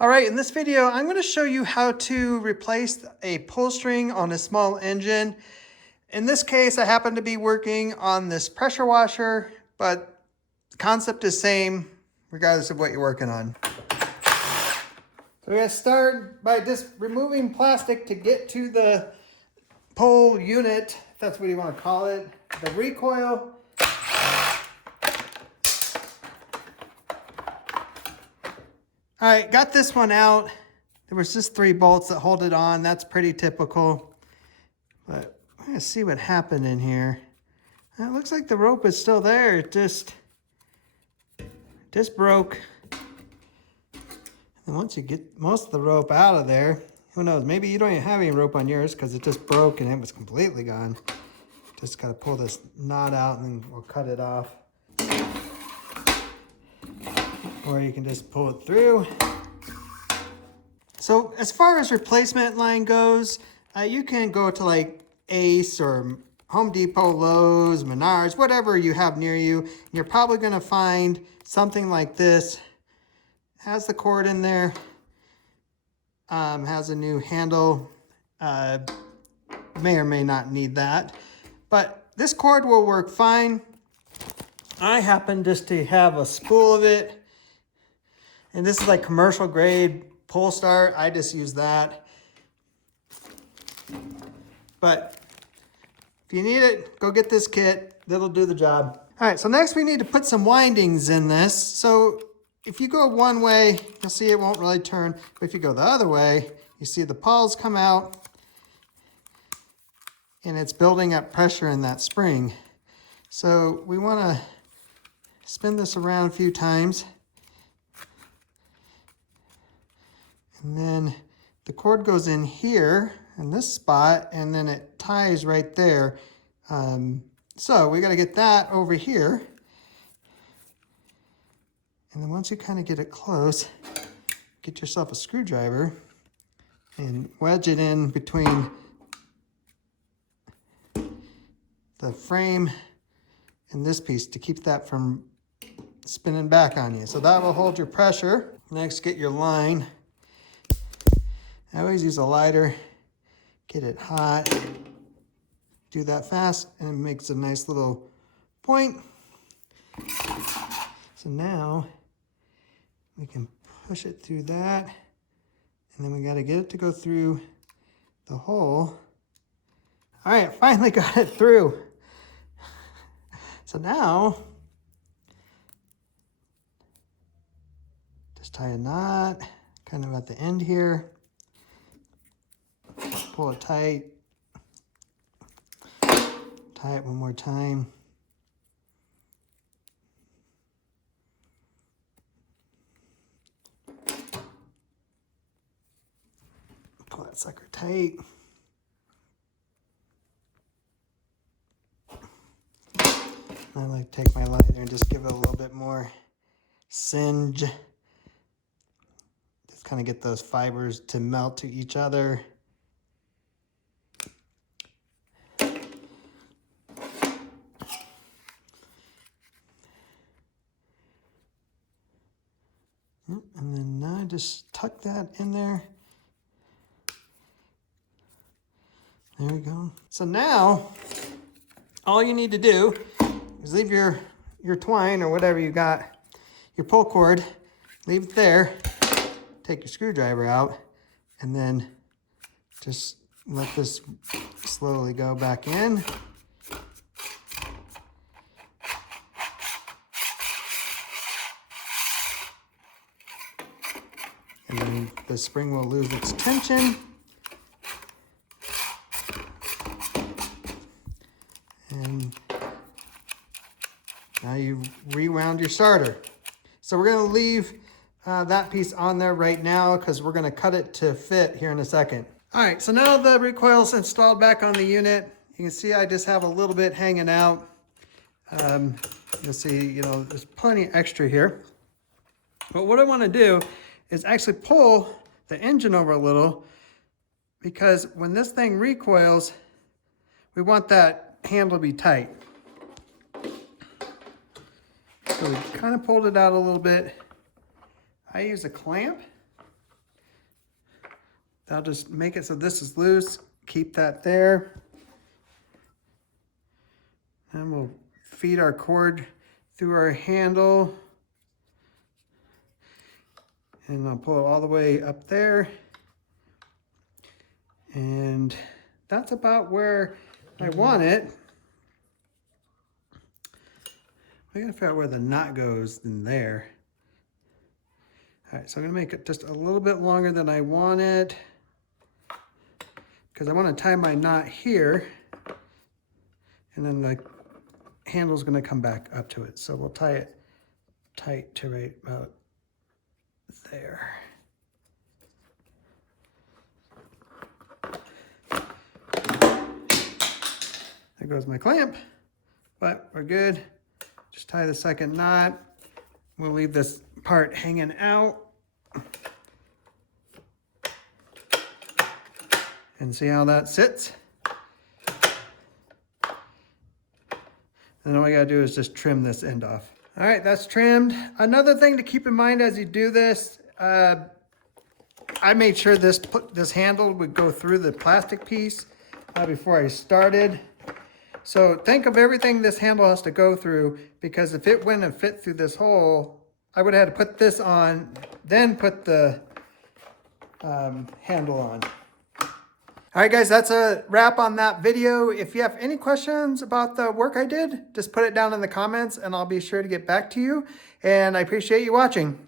All right, in this video, I'm going to show you how to replace a pull string on a small engine. In this case, I happen to be working on this pressure washer, but the concept is same regardless of what you're working on. So we're going to start by just removing plastic to get to the pull unit, if that's what you want to call it, the recoil. All right, got this one out. There was just 3 bolts that hold it on. That's pretty typical. But I'm gonna see what happened in here. It looks like the rope is still there. It just broke. And once you get most of the rope out of there, who knows, maybe you don't even have any rope on yours because it just broke and it was completely gone. Just gotta pull this knot out and then we'll cut it off. Or you can just pull it through. So as far as replacement line goes, you can go to like Ace or Home Depot, Lowe's, Menards, whatever you have near you. And you're probably gonna find something like this. Has the cord in there, has a new handle. May or may not need that. But this cord will work fine. I happen just to have a spool of it. And this is like commercial grade pull start. I just use that. But if you need it, go get this kit. That'll do the job. All right, so next we need to put some windings in this. So if you go one way, you'll see it won't really turn. But if you go the other way, you see the pawls come out and it's building up pressure in that spring. So we want to spin this around a few times. And then the cord goes in here in this spot, and then it ties right there. So we got to get that over here. And then once you kind of get it close, get yourself a screwdriver and wedge it in between the frame and this piece to keep that from spinning back on you. So that will hold your pressure. Next, get your line. I always use a lighter, get it hot, do that fast, and it makes a nice little point. So now we can push it through that, and then we got to get it to go through the hole. All right, finally got it through. So now, just tie a knot, kind of at the end here. Pull it tight. Tie it one more time. Pull that sucker tight. I like to take my lighter and just give it a little bit more singe. Just kind of get those fibers to melt to each other. And then now just tuck that in there. There we go. So now, all you need to do is leave your twine or whatever you got, your pull cord, leave it there, take your screwdriver out, and then just let this slowly go back in. And then the spring will lose its tension. And now you've rewound your starter. So we're gonna leave that piece on there right now because we're gonna cut it to fit here in a second. All right, so now the recoil's installed back on the unit. You can see I just have a little bit hanging out. You'll see, there's plenty extra here. But what I wanna do is actually pull the engine over a little, because when this thing recoils, we want that handle to be tight. So we kind of pulled it out a little bit. I use a clamp That'll just make it so this is loose. Keep that there. And we'll feed our cord through our handle. And I'll pull it all the way up there. And that's about where I want it. I gotta figure out where the knot goes in there. All right, so I'm gonna make it just a little bit longer than I want it, because I want to tie my knot here, and then the handle's gonna come back up to it. So we'll tie it tight to right about there. There goes my clamp, but we're good. Just tie the second knot. We'll leave this part hanging out. And see how that sits. And all I gotta do is just trim this end off. All right, that's trimmed. Another thing to keep in mind as you do this, I made sure this handle would go through the plastic piece before I started. So think of everything this handle has to go through, because if it went and fit through this hole, I would have had to put this on, then put the handle on. All right, guys, that's a wrap on that video. If you have any questions about the work I did, just put it down in the comments and I'll be sure to get back to you. And I appreciate you watching.